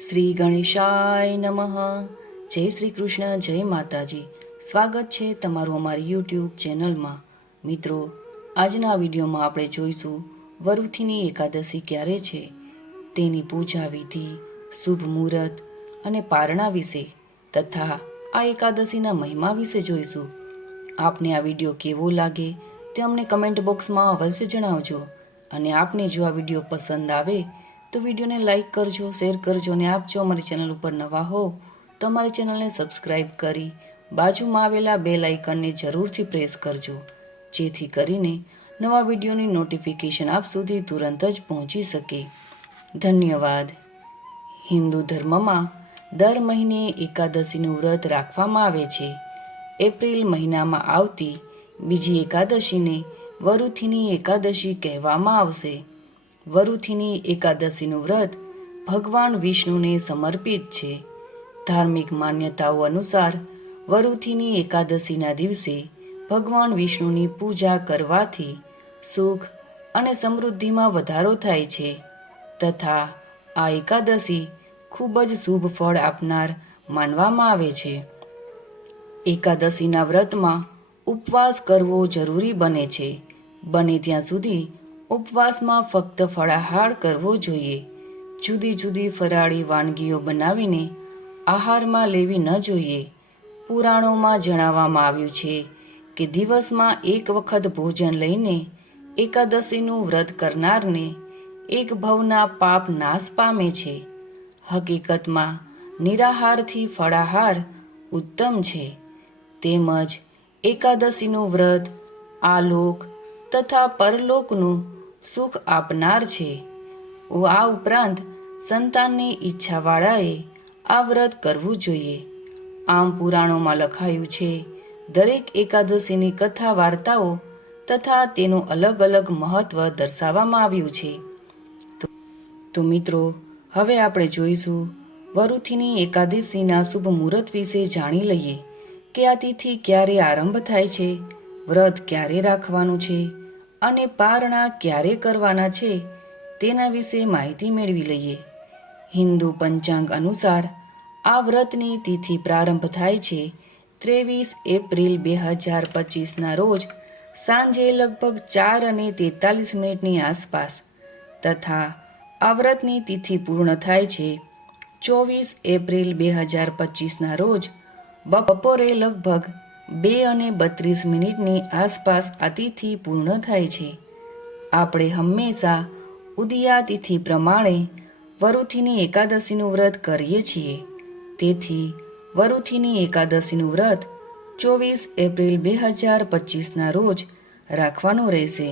શ્રી ગણેશાય નમઃ. જય શ્રી કૃષ્ણ, જય માતાજી. સ્વાગત છે તમારું અમારી યુટ્યુબ ચેનલમાં. મિત્રો, આજના વિડીયોમાં આપણે જોઈશું વરુથીની એકાદશી ક્યારે છે, તેની પૂજા વિધિ, શુભ મુહૂર્ત અને પારણા વિશે તથા આ એકાદશીના મહિમા વિશે જોઈશું. આપને આ વિડીયો કેવો લાગે તે અમને કમેન્ટ બોક્સમાં અવશ્ય જણાવજો. અને આપને જો આ વિડીયો પસંદ આવે તો વિડીયોને લાઇક કરજો, શેર કરજો અને આપ જો અમારી ચેનલ ઉપર નવા હો તો અમારી ચેનલને સબસ્ક્રાઈબ કરી બાજુમાં આવેલા બેલ આઇકનને જરૂરથી પ્રેસ કરજો, જેથી કરીને નવા વિડીયોની નોટિફિકેશન આપ સુધી તુરંત જ પહોંચી શકે. ધન્યવાદ. હિન્દુ ધર્મમાં દર મહિને એકાદશીનું વ્રત રાખવામાં આવે છે. એપ્રિલ મહિનામાં આવતી બીજી એકાદશીને વરુથીની એકાદશી કહેવામાં આવશે. વરુથીની એકાદશીનું વ્રત ભગવાન વિષ્ણુને સમર્પિત છે. ધાર્મિક માન્યતાઓ અનુસાર વરુથીની એકાદશીના દિવસે ભગવાન વિષ્ણુની પૂજા કરવાથી સુખ અને સમૃદ્ધિમાં વધારો થાય છે તથા આ એકાદશી ખૂબ જ શુભ ફળ આપનાર માનવામાં આવે છે. એકાદશીના વ્રતમાં ઉપવાસ કરવો જરૂરી બને છે. બને ત્યાં સુધી ઉપવાસમાં ફક્ત ફળાહાર કરવો જોઈએ. જુદી જુદી ફરાળી વાનગીઓ બનાવીને આહારમાં લેવી ન જોઈએ. પુરાણોમાં જણાવવામાં આવ્યું છે કે દિવસમાં એક વખત ભોજન લઈને એકાદશીનું વ્રત કરનારને એક ભવના પાપ નાશ પામે છે. હકીકતમાં નિરાહારથી ફળાહાર ઉત્તમ છે. તેમજ એકાદશીનું વ્રત આલોક તથા પરલોકનું સુખ આપનાર છે. આ ઉપરાંત સંતાનની ઈચ્છાવાળાએ આ વ્રત કરવું જોઈએ. આમ પુરાણોમાં લખાયું છે. દરેક એકાદશીની કથા વાર્તાઓ તથા તેનું અલગ અલગ મહત્વ દર્શાવવામાં આવ્યું છે. તો મિત્રો, હવે આપણે જોઈશું વરુથીની એકાદશીના શુભ મુહૂર્ત વિશે જાણી લઈએ કે આ તિથિ ક્યારે આરંભ થાય છે, વ્રત ક્યારે રાખવાનું છે અને પારણા ક્યારે કરવાના છે તેના વિશે માહિતી મેળવી લઈએ. હિન્દુ પંચાંગ અનુસાર આ વ્રતની તિથિ પ્રારંભ થાય છે 23 એપ્રિલ 2025ના રોજ સાંજે લગભગ 4:43 આસપાસ તથા આ વ્રતની તિથિ પૂર્ણ થાય છે 24 એપ્રિલ 2025ના રોજ બપોરે લગભગ 2:32 આસપાસ આ તિથિ પૂર્ણ થાય છે. આપણે હંમેશા ઉદયા તિથિ પ્રમાણે વરુથીની એકાદશીનું વ્રત કરીએ છીએ. તેથી વરુથીની એકાદશીનું વ્રત 24 એપ્રિલ 2025ના રોજ રાખવાનું રહેશે.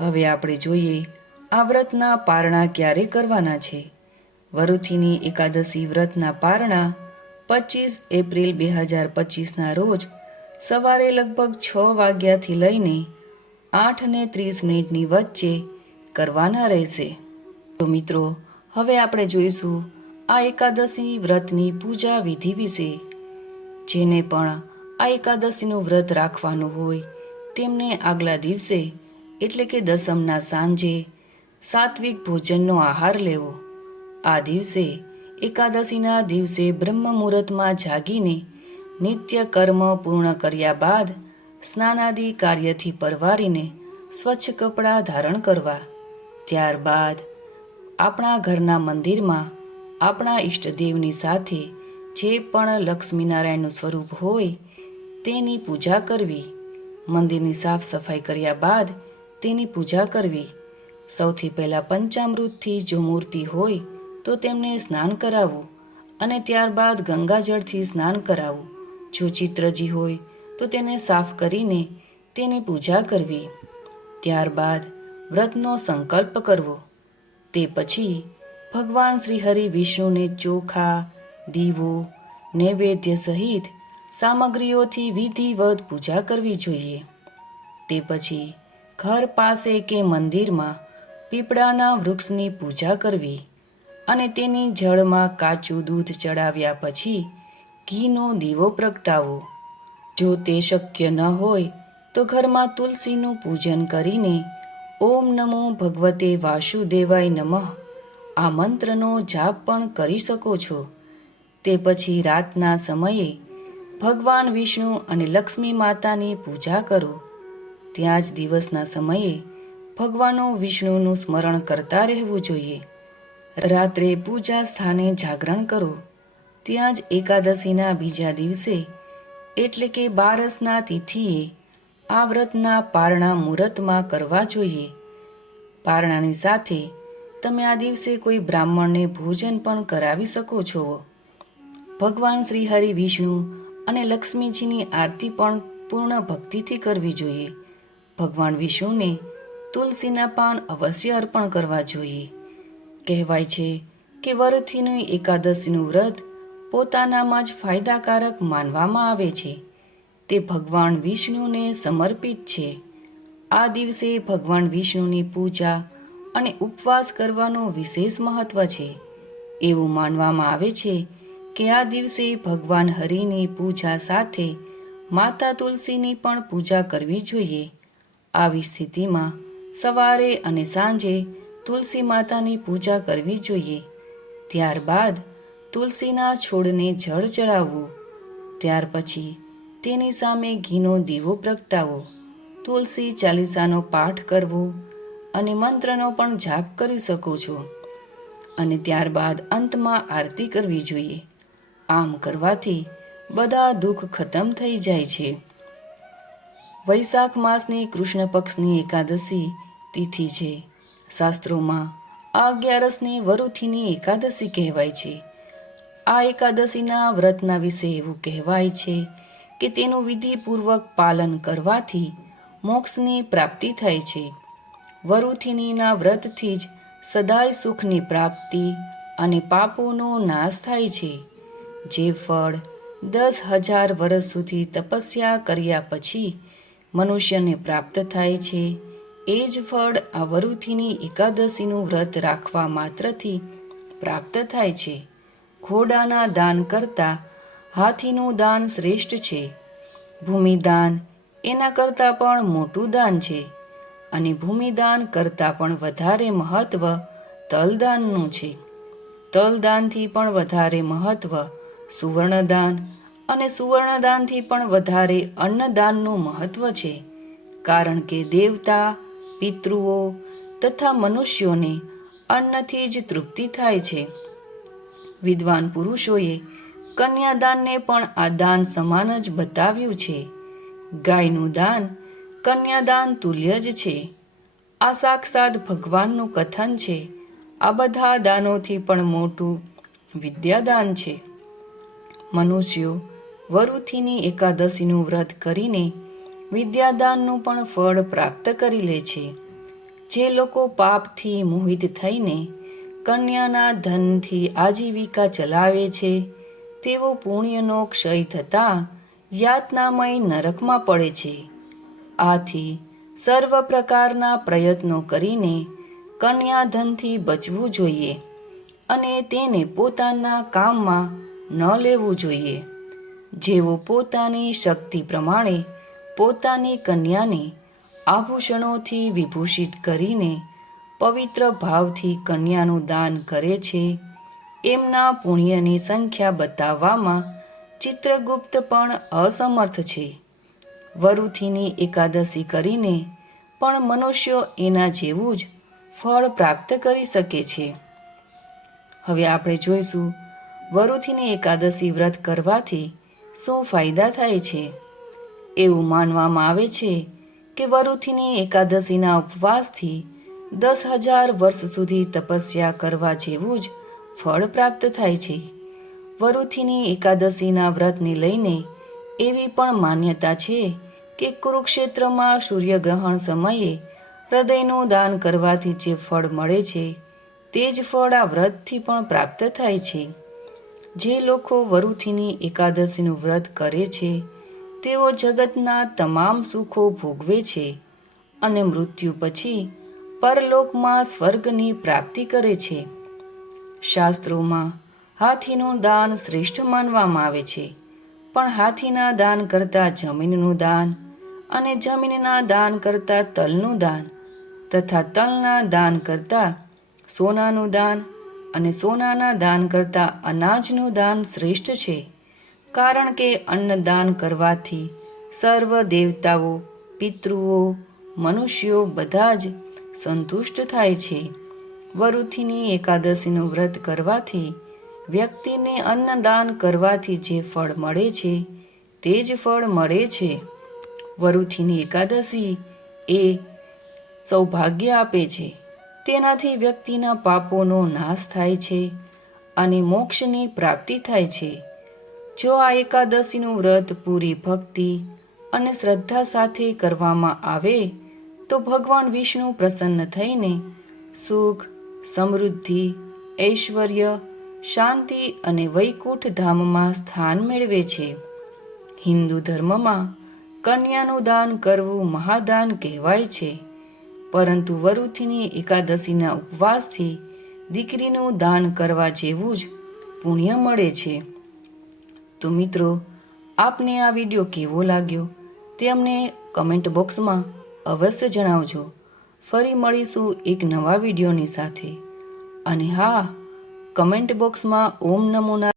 હવે આપણે જોઈએ આ વ્રતના પારણા ક્યારે કરવાના છે. વરુથીની એકાદશી વ્રતના પારણા 25 એપ્રિલ 2025ના રોજ સવારે લગભગ 6 વાગ્યાથી લઈને 8:30 વચ્ચે કરવાના રહેશે. તો મિત્રો, હવે આપણે જોઈશું આ એકાદશી વ્રતની પૂજા વિધિ વિશે. જેને પણ આ એકાદશીનું વ્રત રાખવાનું હોય તેમને આગલા દિવસે એટલે કે દસમના સાંજે સાત્વિક ભોજનનો આહાર લેવો. આ દિવસે એકાદશીના દિવસે બ્રહ્મ મુહૂર્તમાં જાગીને નિત્ય કર્મ પૂર્ણ કર્યા બાદ સ્નાનાદિ કાર્યથી પરવારીને સ્વચ્છ કપડાં ધારણ કરવા. ત્યારબાદ આપણા ઘરના મંદિરમાં આપણા ઈષ્ટદેવની સાથે જે પણ લક્ષ્મીનારાયણનું સ્વરૂપ હોય તેની પૂજા કરવી. મંદિરની સાફ સફાઈ કર્યા બાદ તેની પૂજા કરવી. સૌથી પહેલાં પંચામૃતથી જો મૂર્તિ હોય તો તેમને સ્નાન કરાવવું અને ત્યારબાદ ગંગાજળથી સ્નાન કરાવવું. જો ચિત્રજી હોય તો તેને સાફ કરીને તેની પૂજા કરવી. ત્યારબાદ વ્રતનો સંકલ્પ કરવો. તે પછી ભગવાન શ્રી હરિ વિષ્ણુને ચોખા, દીવો, નૈવેદ્ય સહિત સામગ્રીઓથી વિધિવત પૂજા કરવી જોઈએ. તે પછી ઘર પાસે કે મંદિરમાં પીપળાના વૃક્ષની પૂજા કરવી અને તેની જળમાં કાચું દૂધ ચડાવ્યા પછી ઘીનો દીવો પ્રગટાવવો. જો તે શક્ય ન હોય તો ઘરમાં તુલસીનું પૂજન કરીને ઓમ નમો ભગવતે વાસુદેવાય નમઃ, આ મંત્રનો જાપ પણ કરી શકો છો. તે પછી રાતના સમયે ભગવાન વિષ્ણુ અને લક્ષ્મી માતાની પૂજા કરો. ત્યાં જ દિવસના સમયે ભગવાન વિષ્ણુનું સ્મરણ કરતા રહેવું જોઈએ. રાત્રે પૂજા સ્થાને જાગરણ કરો. ત્યાં જ એકાદશીના બીજા દિવસે એટલે કે બારસના તિથિએ આ વ્રતના પારણા મુહૂર્તમાં કરવા જોઈએ. પારણાની સાથે તમે આ દિવસે કોઈ બ્રાહ્મણને ભોજન પણ કરાવી શકો છો. ભગવાન શ્રી હરિ વિષ્ણુ અને લક્ષ્મીજીની આરતી પણ પૂર્ણ ભક્તિથી કરવી જોઈએ. ભગવાન વિષ્ણુને તુલસીના પાન અવશ્ય અર્પણ કરવા જોઈએ. કહેવાય છે કે વરુથીની એકાદશીનું વ્રત પોતાનામાં જ ફાયદાકારક માનવામાં આવે છે. તે ભગવાન વિષ્ણુને સમર્પિત છે. આ દિવસે ભગવાન વિષ્ણુની પૂજા અને ઉપવાસ કરવાનું વિશેષ મહત્વ છે. એવું માનવામાં આવે છે કે આ દિવસે ભગવાન હરિની પૂજા સાથે માતા તુલસીની પણ પૂજા કરવી જોઈએ. આવી સ્થિતિમાં સવારે અને સાંજે તુલસી માતાની પૂજા કરવી જોઈએ. ત્યારબાદ તુલસીના છોડને જળ ચડાવવું. ત્યાર પછી તેની સામે ઘીનો દીવો પ્રગટાવો. તુલસી ચાલીસાનો પાઠ કરવો અને મંત્રનો પણ જાપ કરી શકો છો. અને ત્યારબાદ અંતમાં આરતી કરવી જોઈએ. આમ કરવાથી બધા દુઃખ ખતમ થઈ જાય છે. વૈશાખ માસની કૃષ્ણ પક્ષની એકાદશી તિથિ છે. શાસ્ત્રોમાં આ 11 વરુથીની એકાદશી કહેવાય છે. આ એકાદશીના વ્રતના વિશે એવું કહેવાય છે કે તેનું વિધિપૂર્વક પાલન કરવાથી મોક્ષની પ્રાપ્તિ થાય છે. વરુથીનીના વ્રતથી જ સદાય સુખની પ્રાપ્તિ અને પાપોનો નાશ થાય છે. જે ફળ 10,000 વર્ષ સુધી તપસ્યા કર્યા પછી મનુષ્યને પ્રાપ્ત થાય છે, એ જ ફળ આ વરુથીની એકાદશીનું વ્રત રાખવા માત્રથી પ્રાપ્ત થાય છે. ઘોડાના દાન કરતાં હાથીનું દાન શ્રેષ્ઠ છે. ભૂમિદાન એના કરતાં પણ મોટું દાન છે. અને ભૂમિદાન કરતાં પણ વધારે મહત્વ તલદાનનું છે. તલદાનથી પણ વધારે મહત્વ સુવર્ણદાન અને સુવર્ણદાનથી પણ વધારે અન્નદાનનું મહત્વ છે. કારણ કે દેવતા, પિતૃઓ તથા મનુષ્યોને અન્નથી જ તૃપ્તિ થાય છે. વિદ્વાન પુરુષોએ કન્યાદાનને પણ આ દાન સમાન જ બતાવ્યું છે. ગાયનું દાન કન્યાદાન તુલ્ય જ છે. આ સાક્ષાત ભગવાનનું કથન છે. આ બધા દાનોથી પણ મોટું વિદ્યાદાન છે. મનુષ્યો વરુથીની એકાદશીનું વ્રત કરીને વિદ્યાદાનનું પણ ફળ પ્રાપ્ત કરી લે છે. જે લોકો પાપથી મોહિત થઈને કન્યાના ધનથી આજીવિકા ચલાવે છે, તેઓ પુણ્યનો ક્ષય થતાં યાતનામય નરકમાં પડે છે. આથી સર્વ પ્રકારના પ્રયત્નો કરીને કન્યાધનથી બચવું જોઈએ અને તેને પોતાના કામમાં ન લેવું જોઈએ. જેઓ પોતાની શક્તિ પ્રમાણે પોતાની કન્યાને આભૂષણોથી વિભૂષિત કરીને પવિત્ર ભાવથી કન્યાનું દાન કરે છે, એમના પુણ્યની સંખ્યા બતાવવામાં ચિત્રગુપ્ત પણ અસમર્થ છે. વરુથીની એકાદશી કરીને પણ મનુષ્યો એના જેવું જ ફળ પ્રાપ્ત કરી શકે છે. હવે આપણે જોઈશું વરુથીની એકાદશી વ્રત કરવાથી શું ફાયદા થાય છે. એવું માનવામાં આવે છે કે વરુથીની એકાદશીના ઉપવાસથી 10,000 વર્ષ સુધી તપસ્યા કરવા જેવું જ ફળ પ્રાપ્ત થાય છે. વરુથીની એકાદશીના વ્રતને લઈને એવી પણ માન્યતા છે કે કુરુક્ષેત્રમાં સૂર્યગ્રહણ સમયે હૃદયનું દાન કરવાથી જે ફળ મળે છે, તે જ ફળ આ વ્રતથી પણ પ્રાપ્ત થાય છે. જે લોકો વરુથીની એકાદશીનું વ્રત કરે છે, તેઓ જગતના તમામ સુખો ભોગવે છે અને મૃત્યુ પછી પરલોકમાં સ્વર્ગની પ્રાપ્તિ કરે છે. શાસ્ત્રોમાં હાથીનું દાન શ્રેષ્ઠ માનવામાં આવે છે, પણ હાથીના દાન કરતાં જમીનનું દાન અને જમીનના દાન કરતાં તલનું દાન તથા તલના દાન કરતાં સોનાનું દાન અને સોનાના દાન કરતાં અનાજનું દાન શ્રેષ્ઠ છે, કારણ કે અન્નદાન કરવાથી સર્વ દેવતાઓ, પિતૃઓ, મનુષ્યો બધા જ સંતુષ્ટ થાય છે. વરુથીની એકાદશીનું વ્રત કરવાથી વ્યક્તિને અન્નદાન કરવાથી જે ફળ મળે છે તે જ ફળ મળે છે. વરુથીની એકાદશી એ સૌભાગ્ય આપે છે. તેનાથી વ્યક્તિના પાપોનો નાશ થાય છે અને મોક્ષની પ્રાપ્તિ થાય છે. જો આ એકાદશીનું વ્રત પૂરી ભક્તિ અને શ્રદ્ધા સાથે કરવામાં આવે તો ભગવાન વિષ્ણુ પ્રસન્ન થઈને સુખ, સમૃદ્ધિ, ઐશ્વર્ય, શાંતિ અને વૈકુંઠ ધામમાં સ્થાન મેળવે છે. હિન્દુ ધર્મમાં કન્યાનું દાન કરવું મહાદાન કહેવાય છે, પરંતુ વરુથીની એકાદશીના ઉપવાસથી દીકરીનું દાન કરવા જેવું જ પુણ્ય મળે છે. તો મિત્રો, આપને આ વિડીયો કેવો લાગ્યો તે અમને કમેન્ટ બોક્સમાં અવશ્ય જણાવજો. ફરી મળીશું એક નવા વિડીયોની સાથે. અને હા, કમેન્ટ બોક્સમાં ઓમ નમો નારાયણ